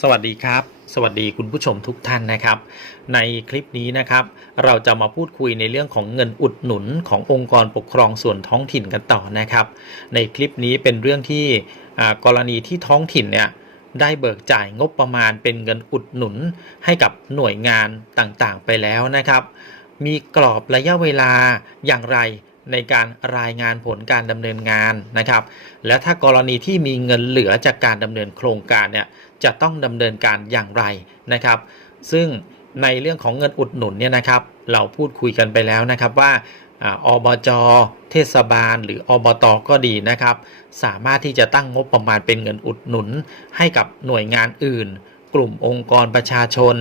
สวัสดีครับ สวัสดีคุณผู้ชมทุกท่านนะครับ ในคลิปนี้นะครับ เราจะมาพูดคุยในเรื่องของเงินอุดหนุนขององค์กรปกครองส่วนท้องถิ่นกันต่อนะครับ ในคลิปนี้เป็นเรื่องที่กรณีที่ท้องถิ่นเนี่ยได้เบิกจ่ายงบประมาณเป็นเงินอุดหนุนให้กับหน่วยงานต่างๆ ไปแล้วนะครับ มีกรอบระยะเวลาอย่างไร ในการรายงานผลการดำเนินงานนะครับ และถ้ากรณีที่มีเงินเหลือจากการดำเนินโครงการเนี่ยจะต้องดำเนินการอย่างไรนะครับ ซึ่งในเรื่องของเงินอุดหนุนเนี่ยนะครับ เราพูดคุยกันไปแล้วนะครับว่าอบจเทศบาล หรืออบตก็ดีนะครับ สามารถที่จะตั้งงบประมาณเป็นเงินอุดหนุนให้กับหน่วยงานอื่น กลุ่มองค์กรประชาชน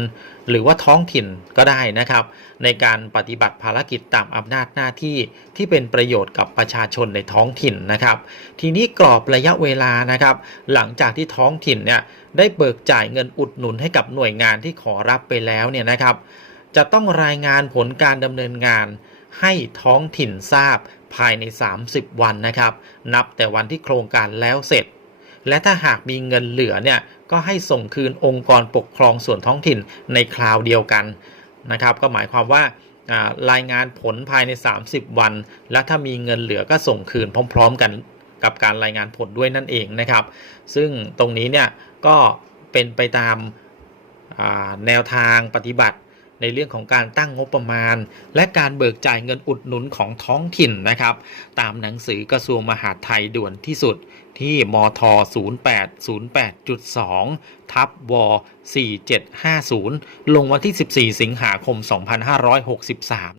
หรือว่าท้องถิ่นก็ได้นะครับ ในการปฏิบัติภารกิจตามอำนาจหน้าที่ที่เป็นประโยชน์กับประชาชนในท้องถิ่นนะครับ ทีนี้กรอบระยะเวลานะครับ หลังจากที่ท้องถิ่นเนี่ยได้เบิกจ่ายเงินอุดหนุนให้กับหน่วยงานที่ขอรับไปแล้วเนี่ยนะครับ จะต้องรายงานผลการดำเนินงานให้ท้องถิ่นทราบภายใน 30 วันนะครับ นับแต่วันที่โครงการแล้วเสร็จ และถ้าหากมีเงินเหลือเนี่ยก็ให้ส่งคืนองค์กรปกครองส่วนท้องถิ่นในคราวเดียวกันนะครับ ก็หมายความว่ารายงานผลภายใน 30 วัน และถ้ามีเงินเหลือก็ส่งคืนพร้อม ๆ กันกับการรายงานผลด้วยนั่นเองนะครับ ซึ่งตรงนี้เนี่ยก็เป็นไปตามาแนวทางปฏิบัติ ในเรื่องของการตั้งงบประมาณ และการเบิกจ่ายเงินอุดหนุนของท้องถิ่นนะครับ ตามหนังสือกระทรวงมหาดไทยด่วนที่สุดที่มท 0808.2 ทับว4750 ลงวันที่ 14 สิงหาคม 2563